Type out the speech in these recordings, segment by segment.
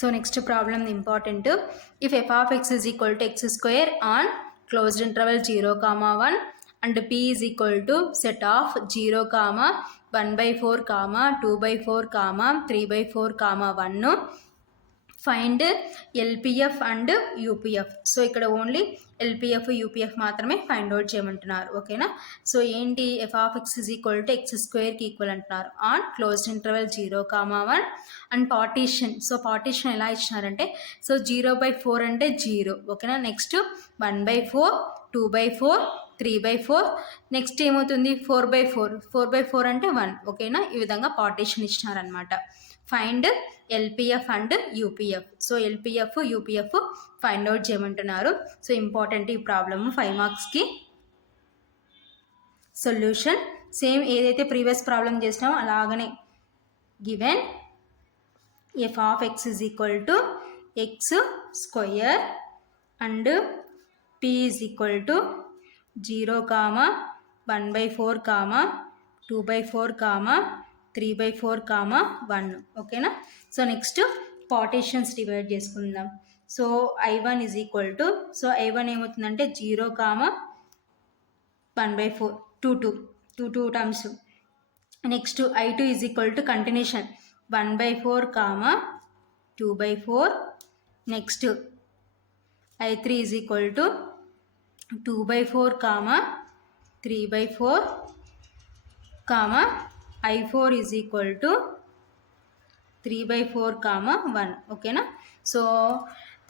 So next problem important. If f of x is equal to x square on closed interval 0 comma 1 and p is equal to set of 0 comma 1 by 4 comma 2 by 4 comma 3 by 4 comma 1, find LPF and UPF. So ఇక్కడ only LPF UPF మాత్రమే find out చేయమంటున్నారు. ఓకేనా. So ఏంటి F of X is equal to X స్క్వేర్కి equal అంటున్నారు on closed interval 0 comma 1 and partition. So partition ఎలా ఇచ్చినారంటే so 0/4 అంటే 0. ఓకేనా. నెక్స్ట్ 1/4 2/4 3/4 నెక్స్ట్ ఏమవుతుంది 4/4 4/4 అంటే 1. ఓకేనా. ఈ విధంగా పార్టీషన్ ఇచ్చినారనమాట. Find LPF and UPF. So LPF UPF find out చేయమంటున్నారు. సో ఇంపార్టెంట్ ఈ ప్రాబ్లమ్ 5 మార్క్స్కి. సొల్యూషన్ సేమ్ ఏదైతే ప్రీవియస్ ప్రాబ్లం చేసినామో అలాగనే given F of X is equal to X square and P is equal to 0 comma 1/4 comma 2/4 comma 3/4 comma 1. ఓకేనా. So next partitions divide చేసుకుందాం. So I1 is equal to so I1 ఏమవుతుందంటే 0 comma 1/4 2 terms. Next I2 is equal to continuation 1/4 comma 2/4. Next I3 is equal to 2/4 comma 3/4 comma I4 is equal to 3/4 comma 1. ఓకేనా. So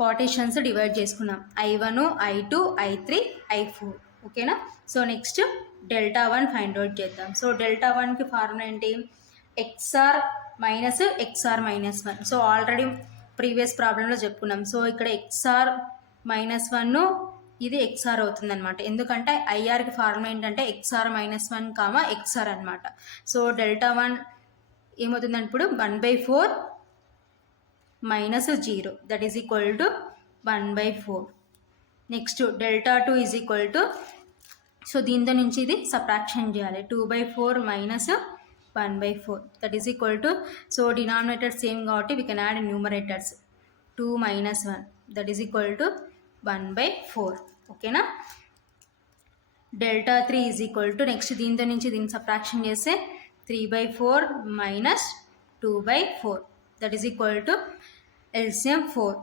partitions divide చేసుకున్నాం I1 I2 I3 I4. ఓకేనా. So next delta 1 find out చేద్దాం. So delta 1కి formula ఏంటి XR minus XR minus 1. So already previous ప్రాబ్లంలో చెప్పుకున్నాం. So ఇక్కడ XR minus 1 ఇది XR అవుతుంది అనమాట. ఎందుకంటే ఐఆర్కి ఫార్ములా ఏంటంటే XR మైనస్ 1 కామా XR అనమాట. సో డెల్టా 1 ఏమవుతుందంటే ఇప్పుడు 1/4 minus 0 that is equal to 1/4. Next delta 2 is equal to so దీంతో నుంచి ఇది సబ్ట్రాక్షన్ చేయాలి 2/4 minus 1/4 that is equal to so denominator same కాబట్టి we can add numerators 2 minus 1 that is equal to 1/4. ఓకేనా. Delta 3 is equal to next దీంతో నుంచి దీన్ని subtraction చేస్తే 3/4 minus 2/4 that is equal to LCM 4.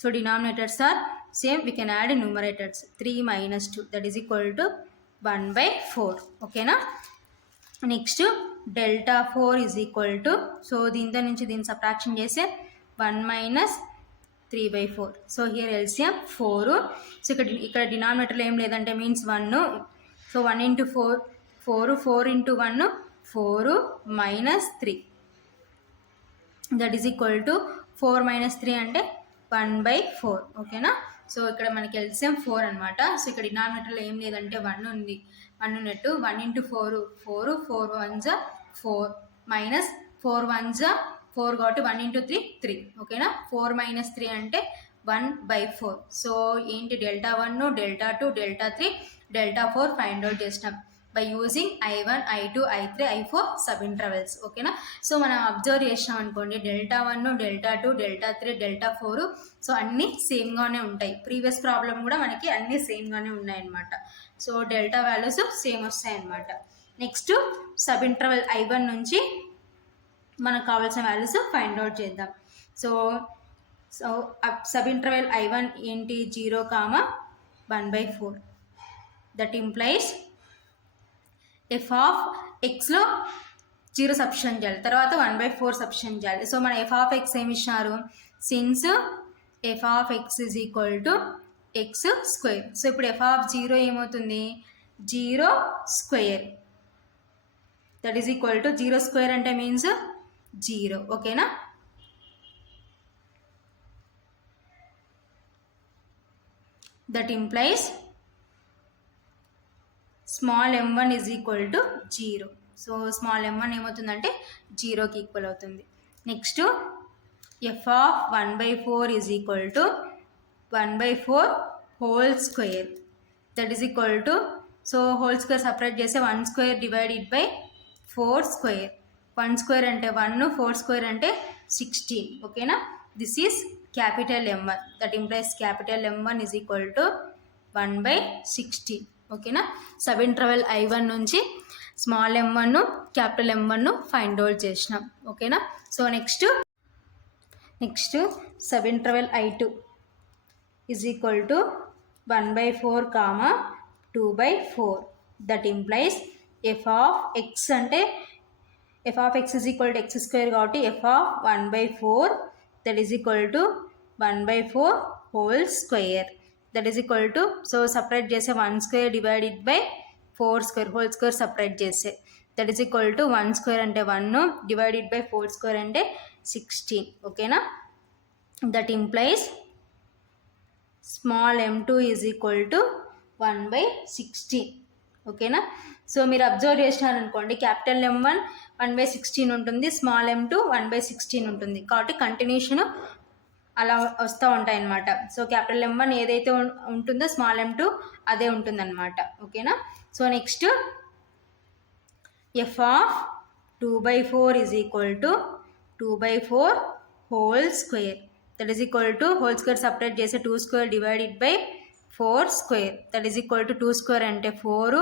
So denominators are same we can add numerators 3 minus 2 that is equal to 1/4. ఓకేనా. Next delta 4 is equal to so దీంతో నుంచి దీన్ని subtraction చేస్తే 1 minus 3/4. So here LCM 4. So ఇక్కడ డినామినేటర్లో ఏం లేదంటే means 1. So 1 into 4 into 1 4 minus 3 that is equal to 4 minus 3 అంటే 1/4. ఓకేనా. సో ఇక్కడ మనకి LCM 4 అనమాట. సో ఇక్కడ డినామినేటర్లో ఏం లేదంటే 1 ఉంది. 1 ఉన్నట్టు 1 ఇంటూ 4 4 1 4 మైనస్ 4 1 4 కాబట్టి 1 ఇంటూ 3 3. ఓకేనా. 4 మైనస్ 3 అంటే 1/4. సో ఏంటి delta 1 delta 2 delta 3 delta 4 find out చేసినాం by using I1 I2 I3 I4 sub intervals. ఓకేనా. సో మనం అబ్జర్వ్ చేసినాం అనుకోండి delta 1 delta 2 delta 3 delta 4 so అన్నీ సేమ్గానే ఉంటాయి. ప్రీవియస్ ప్రాబ్లం కూడా మనకి అన్నీ సేమ్గానే ఉన్నాయన్నమాట. సో డెల్టా వాల్యూస్ సేమ్ వస్తాయి అన్నమాట. నెక్స్ట్ సబ్ ఇంటర్వెల్ I1 నుంచి మనకు కావాల్సిన వాల్యూస్ ఫైండ్ అవుట్ చేద్దాం. సో సబ్ ఇంటర్వెల్ I1 ఏంటి 0 comma 1/4 that implies F of ఎక్స్లో 0 సబ్స్టిట్యూషన్ చేయాలి, తర్వాత 1/4 సబ్స్టిట్యూషన్ చేయాలి. సో మన ఎఫ్ ఆఫ్ ఎక్స్ ఏమి ఇచ్చినారు since F of X is equal to X square. So ఇప్పుడు ఎఫ్ ఆఫ్ 0 ఏమవుతుంది 0 square that is equal to 0 square అంటే మీన్స్ 0. ఓకేనా. That implies small m1 is equal to 0. So small m1 ఏమవుతుందంటే 0కి equal అవుతుంది. Next F of 1/4 is equal to 1/4 whole square that is equal to so whole square separate చేస్తే 1 square divided by 4 square 1 square అంటే 1, 4 square అంటే 16. ఓకేనా, this is capital M1. That implies capital M1 is equal to 1/16. ఓకేనా, sub interval I1 నుంచి small m1 capital M1 find out చేసినాం. ఓకేనా, so next sub interval I2 is equal to 1/4 comma 2/4. That implies f of x అంటే f of x is equal to x square కాబట్టి f of 1/4 that is equal to 1/4 whole square that is equal to, so separate చేసే 1 square divided by 4 square whole square separate చేసే that is equal to 1 square అంటే 1 divided by 4 square అంటే 16. ఓకేనా, that implies small m2 is equal to 1/16. ఓకేనా, so మీరు observe చేసినారు అనుకోండి, capital M1 1/16 ఉంటుంది, స్మాల్ m2 1/16 ఉంటుంది. కాబట్టి కంటిన్యూషన్ అలా వస్తూ ఉంటాయి అన్నమాట. సో క్యాపిటల్ M1 ఏదైతే ఉంటుందో స్మాల్ m2 అదే ఉంటుందన్నమాట. ఓకేనా, so next f of 2/4 is equal to 2/4 whole square that is equal to whole square separate చేసే 2 square divided by 4 square that is equal to 2 square అంటే 4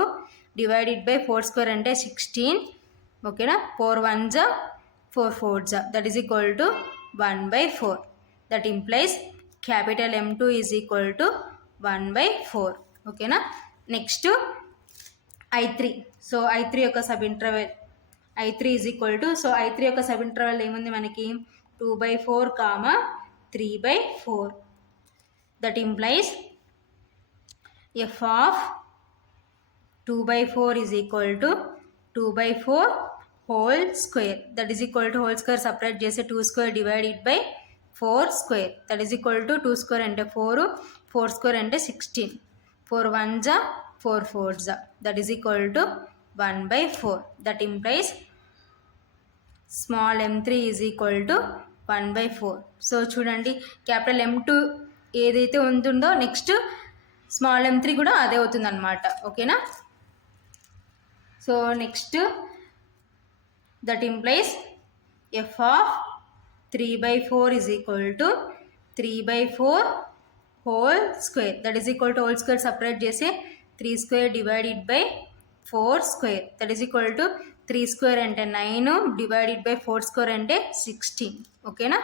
డివైడెడ్ బై 4 స్క్వేర్ అంటే 16. ఓకేనా, 4 1s 4 4s that is equal to 1/4. That implies capital M2 is equal to 1/4. ఓకేనా, next I3. So I3 యొక్క sub interval I3 is equal to, so I3 యొక్క sub interval ఏముంది మనకి 2/4 comma 3/4. That implies f of 2/4 is equal to 2/4 whole square that is equal to whole square separate చేసే 2 square divided by 4 square that is equal to 2 square అంటే 4 4 square అంటే 16 4 1s 4 4s that is equal to 1/4. that implies small m3 is equal to 1/4. So చూడండి, capital M2 ఏదైతే ఉంటుందో next small m3 కూడా అదే అవుతుంది అనమాట. ఓకేనా, so next that implies f of 3/4 is equal to 3/4 whole square that is equal to whole square separate చేసే 3 square divided by 4 square that is equal to 3 square అంటే 9 divided by 4 square అంటే 16. ఓకేనా,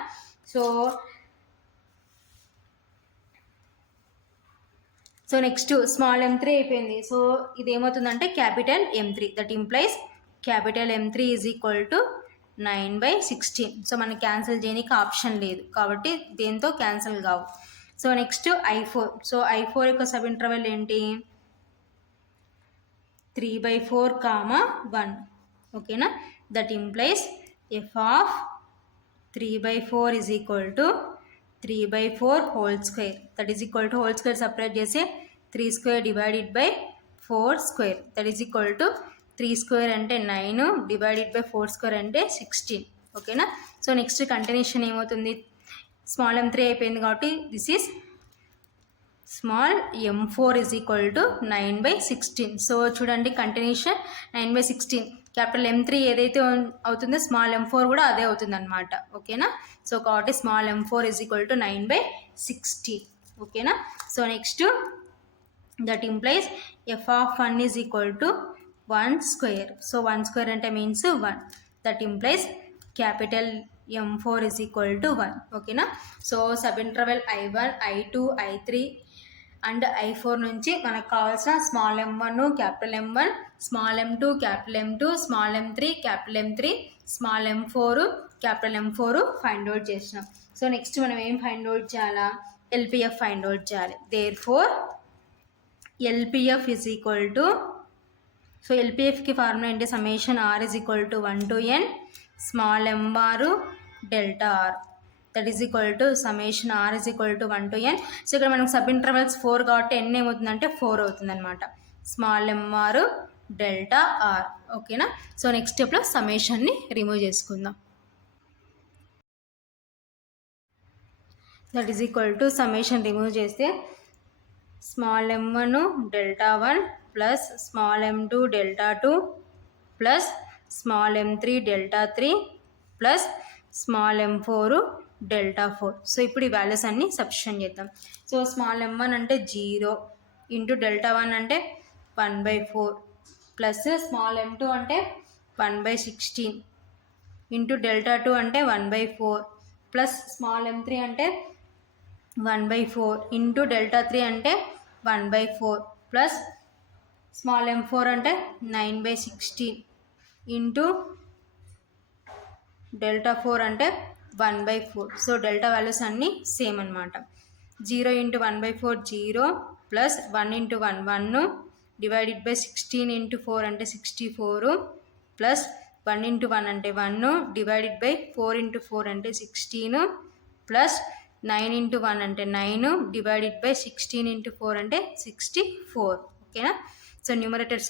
so next small m3 అయిపోయింది. So ఇది ఏమవుతుందంటే capital M3 that implies capital M3 is equal to 9/16. So మనకి cancel చేయడానికి option లేదు కాబట్టి దేంతో క్యాన్సిల్ కావు. So next I4. So I4 యొక్క సబ్ ఇంటర్వెల్ ఏంటి 3/4 కామా 1. ఓకేనా, that implies f of 3/4 is equal to 3/4 whole square that is equal to whole square separate చేసి 3 square divided by 4 square that is equal to 3 square అంటే 9 divided by 4 square అంటే 16. ఓకేనా, so next continuation ఏమవుతుంది, small m3 అయిపోయింది కాబట్టి this is small m4 is equal to 9/16. So చూడండి continuation 9/16 capital M3 ఏదైతే అవుతుందో స్మాల్ m4 కూడా అదే అవుతుంది అనమాట. ఓకేనా, సో కాబట్టి small m4 is equal to 9/16. ఓకేనా, so next that implies f of 1 is equal to 1 square. So 1 square అంటే means 1 that implies capital M4 is equal to 1. ఓకేనా, so sub interval I1 I2 I3 and I4 నుంచి మనకు కావాల్సిన small m1 capital M1 small m2 capital M2 small m3 capital M3 small m4 capital M4 find out చేసినాం. So next మనం ఏం find out చేయాలా, LPF find out చేయాలి. Therefore LPF is equal to, so LPFకి formula ఏంటి, summation R is equal to 1 to n small m delta R that is equal to summation R is equal to 1 to n. So ఇక్కడ మనకు sub intervals 4 కాబట్టి n ఏమవుతుందంటే 4 అవుతుంది అనమాట, small m delta R. ఓకేనా, so next స్టెప్లో సమ్మేషన్ని remove చేసుకుందాం. That is equal to summation remove చేస్తే small m1 delta 1 plus small m2 delta 2 plus small m3 delta 3 plus small m4 delta 4. So ఇప్పుడు ఈ వాల్యూస్ అన్నీ సబ్స్టిట్యూషన్ చేద్దాం. So small m1 అంటే 0 ఇంటూ డెల్టా 1 అంటే 1/4 ప్లస్ స్మాల్ m2 అంటే 1/16 into delta 2 అంటే 1/4 plus small m3 అంటే 1/4 into delta 3 అంటే 1/4 ప్లస్ స్మాల్ m4 అంటే 9/16 ఇంటూ డెల్టా 4 అంటే 1/4. సో డెల్టా వాల్యూస్ అన్నీ సేమ్ అనమాట. 0 into 1/4 0 plus 1 into 1 1 divided by 16 into 4 అంటే 64 ప్లస్ 1 ఇంటూ 1 అంటే 1 డివైడెడ్ బై 4 ఇంటూ 4 అంటే 16 ప్లస్ 9 ఇంటూ 1 అంటే 9 డివైడెడ్ బై 16 ఇంటూ 4 అంటే 64. ఓకేనా. సో న్యూమరేటర్స్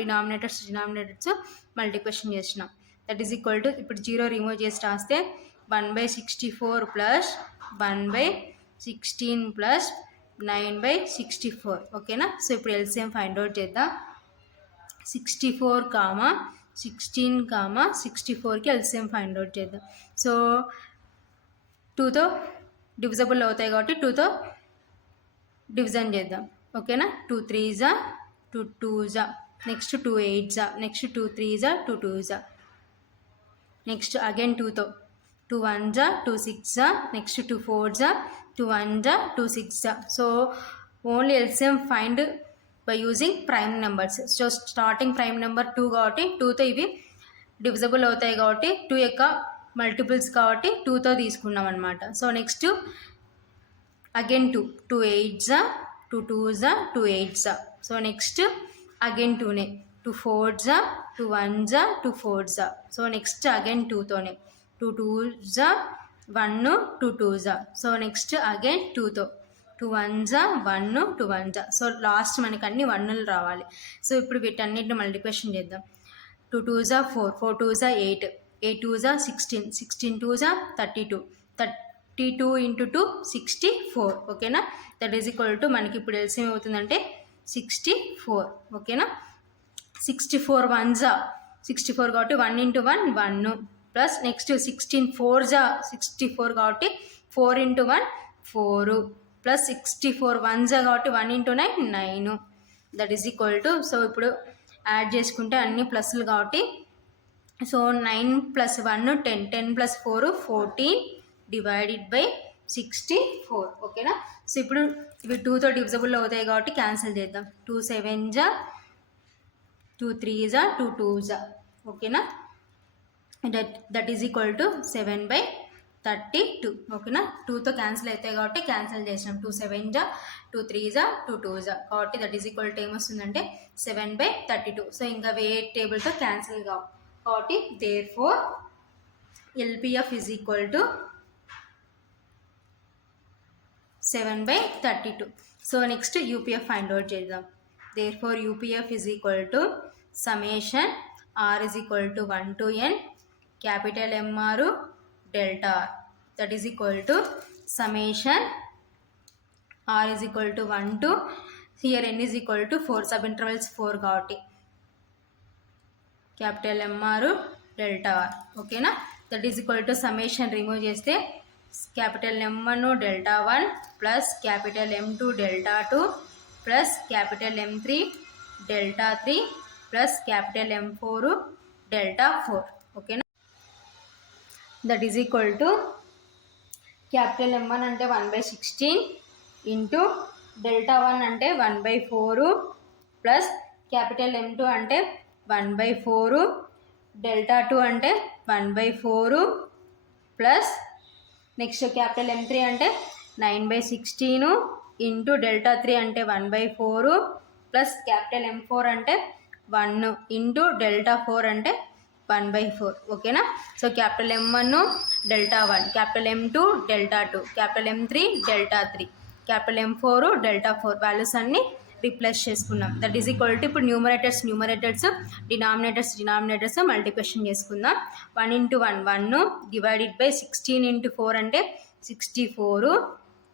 డినామినేటర్స్ మల్టిప్లికేషన్ చేసినాం. దట్ ఈస్ ఈక్వల్ టు ఇప్పుడు 0 రిమూవ్ చేసి రాస్తే 1/64 ప్లస్ 1/16 ప్లస్ 9/64. ఓకేనా. సో ఇప్పుడు ఎల్సిఎం ఫైండ్ అవుట్ చేద్దాం. 64, 16, 64కి ఎల్సిఎం ఫైండ్ అవుట్ చేద్దాం. సో 2తో డివిజబుల్ అవుతాయి కాబట్టి 2తో డివిజన్ చేద్దాం. ఓకేనా. 2 3s 2 2s, next 2 8s, next 2 3s 2 2s, next again 2తో 2 1s 2 6s, next 2 4s 2 1s 2 6s. So only LCM find by using prime numbers. So starting prime number 2 కాబట్టి 2తో ఇవి డివిజబుల్ అవుతాయి కాబట్టి 2 యొక్క మల్టిపుల్స్ కాబట్టి 2తో తీసుకున్నాం అనమాట. So next again 2 8s 2 2s 2 8s. So next again 2నే 2 4s 2 1s 2 4s. So next again 2తోనే 2 2s 1 2 2s. So next again 2తో 2 1s 1 2 1s. సో లాస్ట్ మనకి అన్ని 1లు రావాలి. సో ఇప్పుడు వీటన్నిటిని మల్టిప్లికేషన్ చేద్దాం. 2 2s 4 4 2s 8 8 2s 16 16 2s 32 32 into 2 64. ఓకేనా. దట్ ఈజ్ ఈక్వల్ టు మనకి ఇప్పుడు ఎల్సిఎం అవుతుందంటే 64. ఓకేనా. 64 1s 64 కాబట్టి 1 ఇంటూ 1 1 ప్లస్ నెక్స్ట్ 16 4s 64 కాబట్టి 4 ఇంటూ 1 4 ప్లస్ 64 1s కాబట్టి 1 into 9 9. That is equal to so ఇప్పుడు యాడ్ చేసుకుంటే అన్ని ప్లస్లు కాబట్టి so 9 plus 1 10 10 plus 4 14 divided by 64. ఓకేనా. సో ఇప్పుడు ఇవి 2తో డివిజబుల్ అవుతాయి కాబట్టి క్యాన్సిల్ చేద్దాం. 2 7s 2 3s 2 2s. ఓకేనా. That is equal to 7/32. ఓకేనా. 2తో క్యాన్సిల్ అవుతాయి కాబట్టి క్యాన్సిల్ చేసినాం. 2 7s 2 3s 2 2s కాబట్టి దట్ ఈజ్ ఈక్వల్ టు ఏమొస్తుందంటే 7/32. సో ఇంకా వే టేబుల్తో క్యాన్సిల్ కావు కాబట్టి therefore LPF is equal to 7/32. So next UPF find out చేద్దాం. therefore UPF is equal to summation r is equal to 1 to n capital MR delta r. that is equal to summation r is equal to 1 to here n is equal to 4 sub intervals 4 కాబట్టి capital MR delta R. ఓకేనా. That is equal to summation remove చేస్తే capital M1 delta 1 plus capital M2 delta 2 plus capital M3 delta 3 plus capital M4 delta 4. ఓకేనా. That is equal to capital M1 అంటే 1/16 into delta 1 అంటే 1/4 plus capital M2 అంటే 1/4 delta 2 అంటే 1/4 plus next capital M3 అంటే 9/16 into delta 3 అంటే 1/4 plus capital M4 అంటే 1 into delta 4 అంటే 1/4. ఓకేనా. So capital M1 delta 1, capital M2 delta 2, capital M3 delta 3, capital M4 delta 4 values అన్నీ replace చేసుకున్నాం. దట్ ఈజ్ ఈక్వల్ టు ఇప్పుడు numerators denominators multiplication చేసుకుందాం. 1 into 1 1 divided by 16 into 4 అంటే 64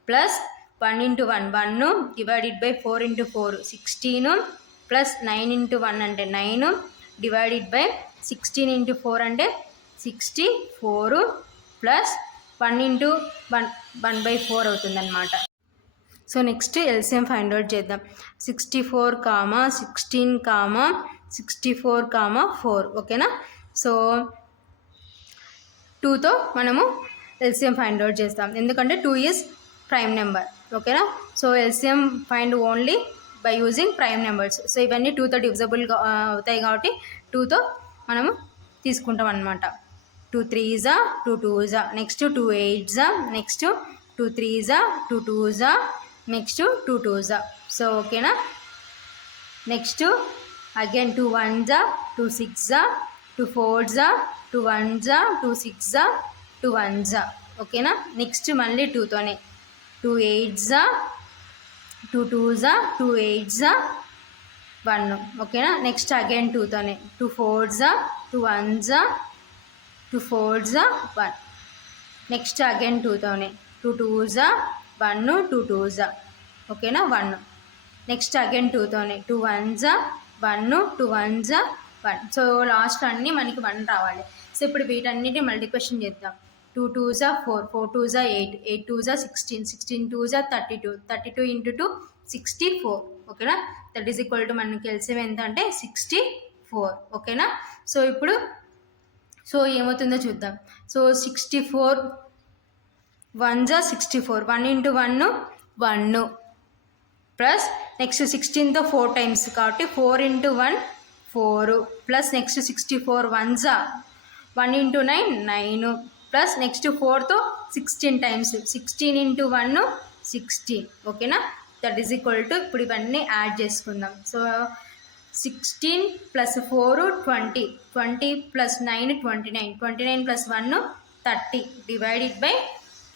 plus 1 into 1 1 divided by 4 into 4 16 plus 9 into 1 అంటే 9 divided by 16 into 4 అంటే 64 plus 1 into 1/4 అవుతుందన్నమాట. So next LCM find out చేద్దాం. 64, 16, 64, 4 ఓకేనా. సో 2తో మనము ఎల్సిఎం ఫైండ్ అవుట్ చేస్తాం, ఎందుకంటే 2 ఈజ్ ప్రైమ్ నెంబర్ ఓకేనా. So LCM find only by using prime numbers. So ఇవన్నీ 2తో డివిజబుల్గా అవుతాయి కాబట్టి 2తో మనము తీసుకుంటాం అన్నమాట. 2 3s, 2 2s, next 2 8s, next 2 3s, 2 2s, next 2 2s. So ఓకేనా. Next again 2 1s, 2 6s, 2 4s, 2 1s, 2 6s, 2 1s ఓకేనా. నెక్స్ట్ మళ్ళీ 2తోనే 2 8s, 2 2s, 2 8s, 1 ఓకేనా. నెక్స్ట్ అగైన్ 2తోనే 2 4s, 2 1s, 2 4s, 1 next again 2తోనే 2 2s, 1 2 2s ఓకేనా 1 next again 2తోనే 2 1s, 1 2 1s, 1. So last అన్నీ మనకి 1 రావాలి. సో ఇప్పుడు వీటన్నిటి మల్టిప్లికేషన్ చేద్దాం. 2 2s 4, 4 2s 8, 8 2s 16, 16 2s 32, 32 into 2 64 ఓకేనా. దట్ ఈస్ ఈక్వల్ టు మనకి ఎల్సిఎం ఎంత అంటే 64 ఓకేనా. సో ఇప్పుడు సో ఏమవుతుందో చూద్దాం. So 64 1s 64, 1 into 1 1 plus next 16తో 4 times కాబట్టి 4 into 1 4 plus next 64 1s 1 into 9 9 plus next 4తో 16 times 16 into 1 16 ఓకేనా. దట్ ఈస్ ఈక్వల్ టు ఇప్పుడు ఇవన్నీ యాడ్ చేసుకుందాం. So 16 plus 4 20, 20 plus 9 29, 29 plus 1 30 divided by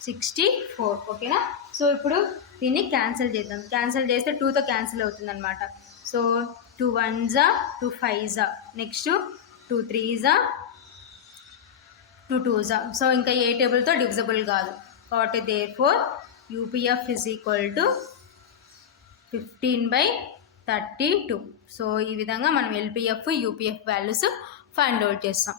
64 ఓకేనా. సో ఇప్పుడు దీన్ని క్యాన్సిల్ చేద్దాం. క్యాన్సిల్ చేస్తే 2తో క్యాన్సిల్ అవుతుంది అనమాట. So 2 1s, 2 5s, next 2 3s, 2 2s. So ఇంకా ఏ టేబుల్తో డివిజబుల్ కాదు కాబట్టి therefore UPF is equal to 15/32. So ఈ విధంగా మనం LPF, UPF values find out చేస్తాం.